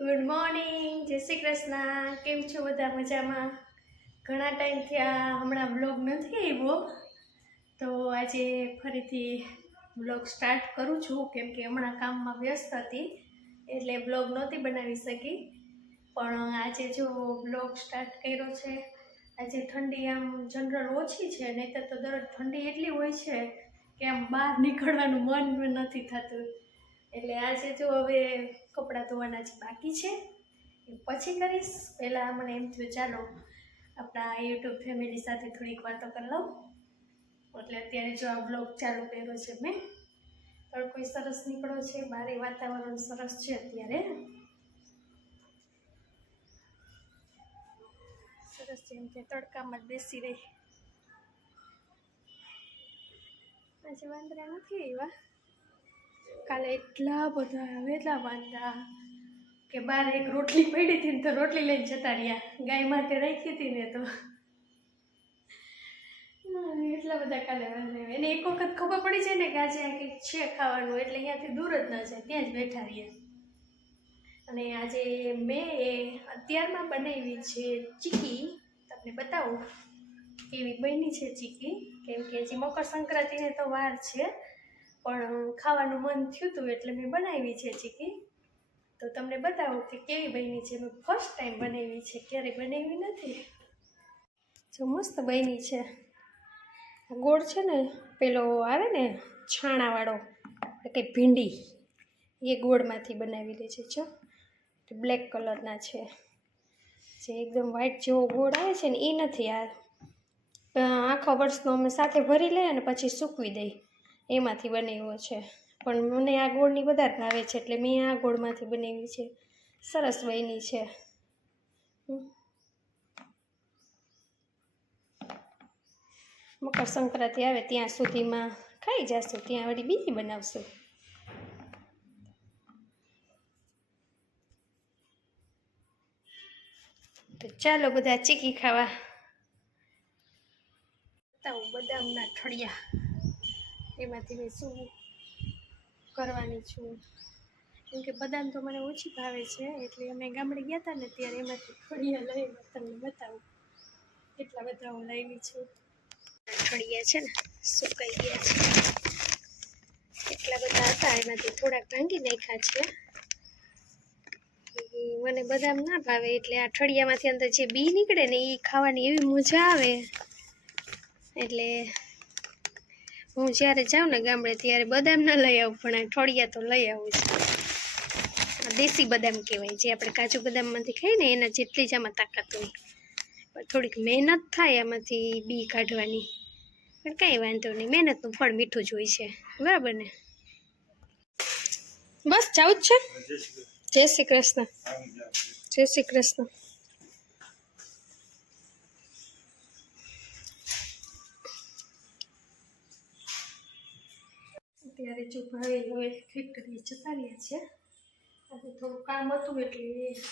Good morning, જય શ્રી કૃષ્ણ. કેમ છો બધા? મજામાં? ઘણા ટાઈમથી હમણાં બ્લોગ નથી આવ્યો, તો આજે ફરીથી બ્લોગ સ્ટાર્ટ કરું છું. કેમ કે હમણાં કામમાં વ્યસ્ત હતી એટલે બ્લોગ નહોતી બનાવી શકી. પણ આજે જો બ્લોગ સ્ટાર્ટ કર્યો છે. આજે ઠંડી આમ જનરલ ઓછી છે, નહીંતર તો દરરોજ ઠંડી એટલી હોય છે કે આમ બહાર નીકળવાનું મન નથી થતું. એટલે આજે જો હવે કપડાં ધોવાના જ બાકી છે, એ પછી કરીશ. પહેલાં મને એમ થયું ચાલો આપણા યુટ્યુબ ફેમિલી સાથે થોડીક વાતો કરી લઉં. એટલે અત્યારે જો આ બ્લોગ ચાલુ કર્યો છે મેં. તડકો સરસ નીકળ્યો છે, બારે વાતાવરણ સરસ છે અત્યારે. સરસ છે, એમ કે તડકામાં જ બેસી રહી. આજે વાંદરા નથી આવ્યા. કાલે એટલા બધા આવેલા વાંદરા કે બાર એક રોટલી પડી હતી ને તો રોટલી લઈને જતા રહ્યા. ગાય માટે રાખી હતી ને તો એટલા બધા કાલે વાંદરા. એને એક વખત ખબર પડી જાય ને કે આજે આ કંઈક છે ખાવાનું, એટલે અહીંયાથી દૂર જ ના જાય, ત્યાં જ બેઠા રહ્યા. અને આજે મેં અત્યારમાં બનાવી છે ચીકી. તમને બતાવું કેવી બની છે ચીકી. કેમ કે હજી મકર સંક્રાંતિને તો વાર છે, પણ ખાવાનું મન થયું હતું એટલે મેં બનાવી છે ચીકી. તો તમને બતાવું કે કેવી બની છે. મેં ફર્સ્ટ ટાઈમ બનાવી છે, ક્યારેય બનાવી નથી. જો મસ્ત બની છે. ગોળ છે ને પેલો આવે ને છાણાવાળો કે ભીંડી, એ ગોળમાંથી બનાવેલી છે. જો બ્લેક કલરના છે, જે એકદમ વ્હાઈટ જેવો ગોળ આવે છે ને એ નથી. આ આખા વર્ષનો અમે સાથે ભરી લઈએ અને પછી સૂકવી દઈ, એમાંથી બનાવ્યો છે. પણ મને આ ગોળની વધારે ભાવે છે એટલે મેં આ ગોળમાંથી બનાવી છે. સરસ બની છે. મકર સંક્રાંતિ આવે ત્યાં સુધીમાં ખાઈ જશું, ત્યાં વળી બીજી બનાવશું. તો ચાલો બધા ચીકી ખાવા. બદામના ઠળિયા, એમાંથી મેં શું કરવાની છું. કેમ કે બદામ તો મને ઓછી ભાવે છે, એટલે અમે ગામડે ગયા હતા ને ત્યારે એમાંથી ઠળિયા લઈ તમને બતાવું કેટલા બધા હું લાવી છું. ઠળિયા છે ને સુકાઈ ગયા છે, એટલા બધા હતા, એમાંથી થોડાક ભાંગી નાખ્યા છે. મને બદામ ના ભાવે એટલે આ ઠળિયામાંથી અંદર જે બી નીકળે ને એ ખાવાની એવી મજા આવે. એટલે હું જ્યારે જાઉં ને ગામડે ત્યારે બદામ ના લઈ આવું, પણ આ ઠળિયા તો લઈ આવું છું. દેશી બદામ કહેવાય, જે આપણે કાજુ બદામમાંથી ખાઈએ ને એના જેટલી જ આમાં તાકાત હોય. પણ થોડીક મહેનત થાય આમાંથી બી કાઢવાની, પણ કાંઈ વાંધો નહીં, મહેનતનું ફળ મીઠું જ હોય છે. બરાબર ને? બસ જાવું જ છે. જય શ્રી કૃષ્ણ. જય શ્રી કૃષ્ણ. અત્યારે જો ભાઈ હવે ફેક્ટરી જતા રહ્યા છે. આજે થોડું કામ હતું એટલે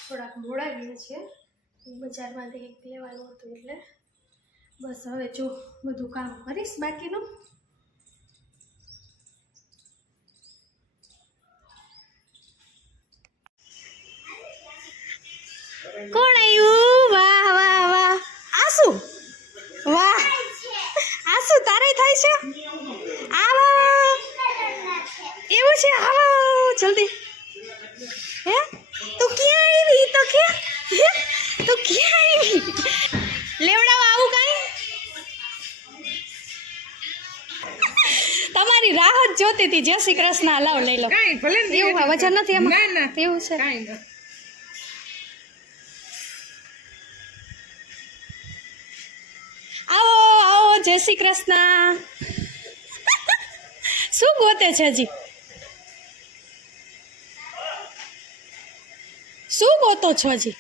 થોડાક મોડા ગયા છે. બજારમાંથી કંઈક લેવાનું હતું એટલે બસ હવે જો બધું કામ કરીશ બાકીનું. કોણ આવ્યું? વાહ વાહ વાહ, આસુ. વાહ આસુ, તારે થાય છે? આવો એવું છે? આવો જલ્દી. હે તું ક્યાં આવી? તો ક્યાં તું ક્યાં આવી? લેવડાવા આવું કાંઈ? તમારી રાહ જ જોતી હતી. જય શ્રી કૃષ્ણ. લાવ લઈ લો. એવું વજન નથી એમાં? એવું છે? આવો આવો, જય શ્રી કૃષ્ણ. શું ગોતે છે હજી? શું ગોતો છો હજી?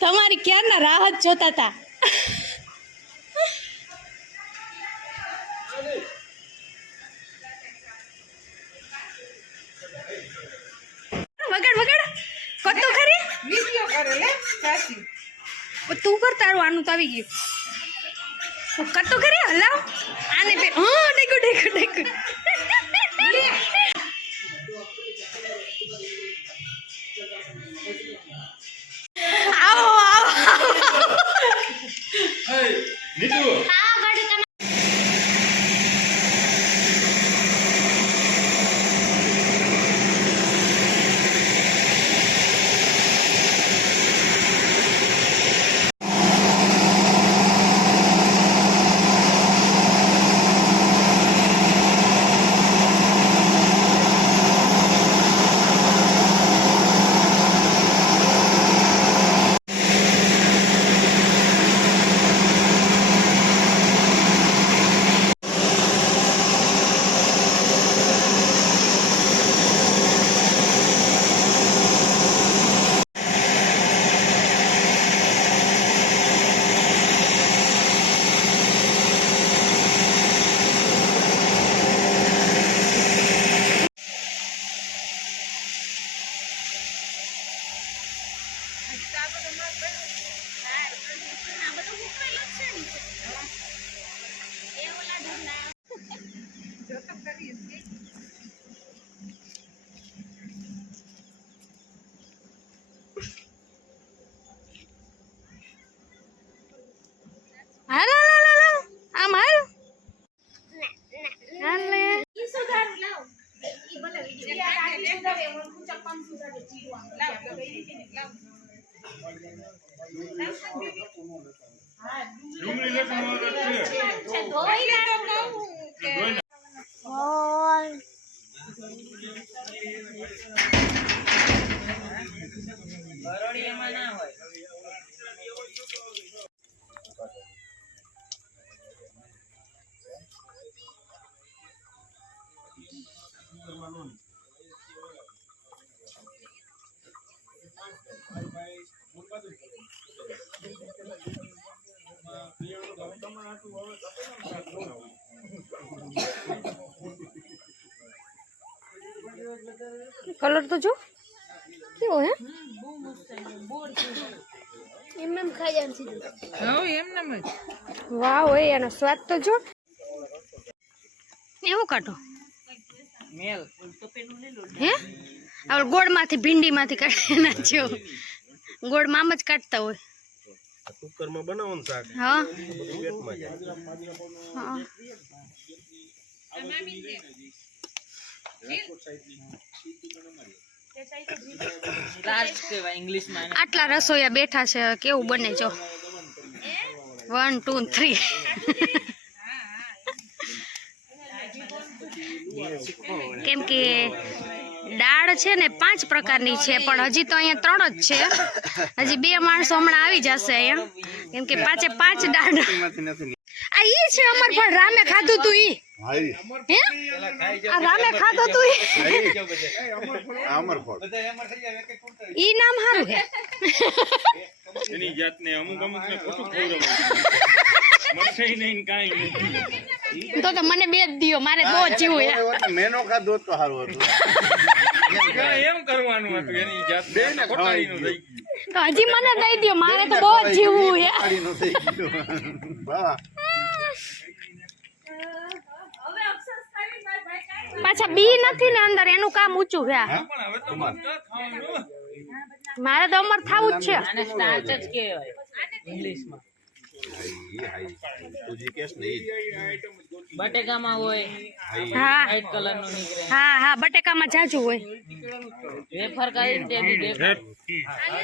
તમારી ક્યારના રાહ જ જોતા હતા. વગાડ વગાડ કતો ખરી વિડિયો કરે લે સાચી. તું કર, તારું આનું તો આવી ગયું. કતો ખરી હલાવ આને પે. હા ડેકુ ડેકુ ડેકુ. કલર તો જો કેવો હે એમ ખાઈ જાય સીધું. વાહ ઓય એનો સ્વાદ તો જો એવું કાઢો મેલ હે હવે ગોળમાંથી ભીંડીમાંથી કાઢી નાખ્યો ગોળમાં આમ જ કાઢતા હોય કુકરમાં બનાવવાનું શાક હા પેટમાં જાય હા સ્ટાર્ચ કહેવાય ઇંગ્લિશમાં. આટલા રસોઈયા બેઠા છે કેવું બને જો 1 2 3 કેમ કે દાળ છે ને 5 પ્રકારની છે પણ હજી તો અહીંયા 3 જ છે હજી 2 માણસો હમણાં આવી જશે અહીંયા કેમ કે 5 દાળ આ ઈ છે અમાર પણ રામે ખાધું તું ઈ હે આ રામે ખાધું તું ઈ ઈ નામ હારું હે એની જાતને અમુક ને ખોટું ખવડાવવાનું મળશે નહીં કાઈ નહીં તો મને બે જ દિયો મારે બહુ જીવું હે મેનો ખાધો તો સારું હતું એમ કરવાનું હતું એની જાતને ખોટાડીનું થઈ ગયું તો હજી મને દઈ દ્યો મારે તો બહુ જીવું હે પાડીનું થઈ ગયું વાહ પાછા બી નથી ને અંદર એનું કામ ઊંચું છે પણ હવે તો મત ખાવાનું મારે તો અમર થાવું જ છે આને સ્ટાર્ચ જ કહેવાય ઇંગ્લિશમાં. તુજી કેસ નહીં બટેકામાં હોય હા વ્હાઈટ કલરનું નીકળે. હા હા બટેકામાં જાજુ હોય વેફર કરી તે બી દેખાય.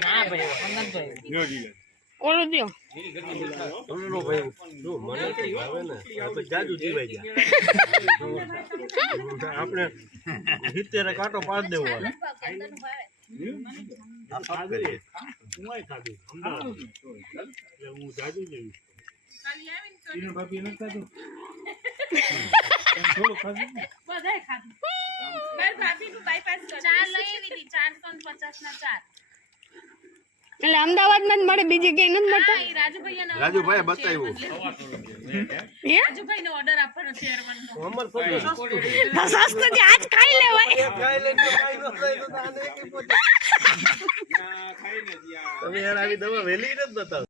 ના ભાઈ અંગનભાઈ ઓલું દ્યો તમને ભાઈ જો મને તો ભાવે ને આપણે જાજુ જીવાઈ ગયા આપણે 70 કાંટો પાડ દેવો હોય આ પાક કરીએ હું ખાધું હું જાજુ જેવી એટલે અમદાવાદમાં જ મળે બીજી ક્યાંય નથી મળતા રાજુભાઈ બતાવ્યું હે અમર ફોટો સસ્તું તો સસ્તું છે આજ ખાઈ લેવાય તમે યાર આવી દવા વેલી જ બતાવ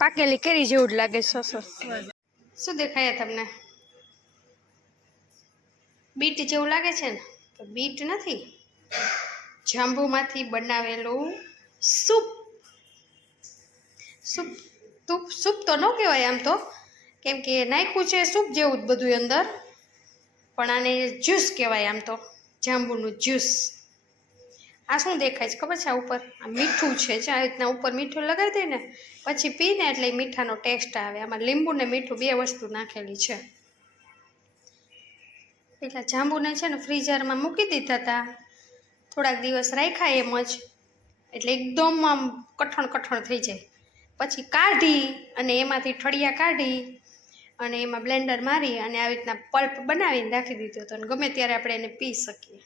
પાકેલી કેરી જેવું જ લાગે છે શું દેખાય તમને બીટ જેવું લાગે છે ને તો બીટ નથી જાંબુમાંથી બનાવેલું સૂપ સૂપ સૂપ તો ન કહેવાય આમ તો કેમ કે નાખ્યું છે સૂપ જેવું જ બધું અંદર પણ આને જ્યુસ કહેવાય આમ તો જાંબુનું જ્યુસ આ શું દેખાય છે ખબર છે આ ઉપર આ મીઠું છે જે આ રીતના ઉપર મીઠું લગાવી દે ને પછી પીને એટલે મીઠાનો ટેસ્ટ આવે આમાં લીંબુ ને મીઠું 2 વસ્તુ નાખેલી છે પેલા જાંબુને છે ને ફ્રીઝરમાં મૂકી દીધા હતા થોડાક દિવસ રાખ્યા એમ જ એટલે એકદમ આમ કઠણ થઈ જાય પછી કાઢી અને એમાંથી ઠળિયા કાઢી અને એમાં બ્લેન્ડર મારી અને આવી રીતના પલ્પ બનાવીને રાખી દીધો હતો અને ગમે ત્યારે આપણે એને પી શકીએ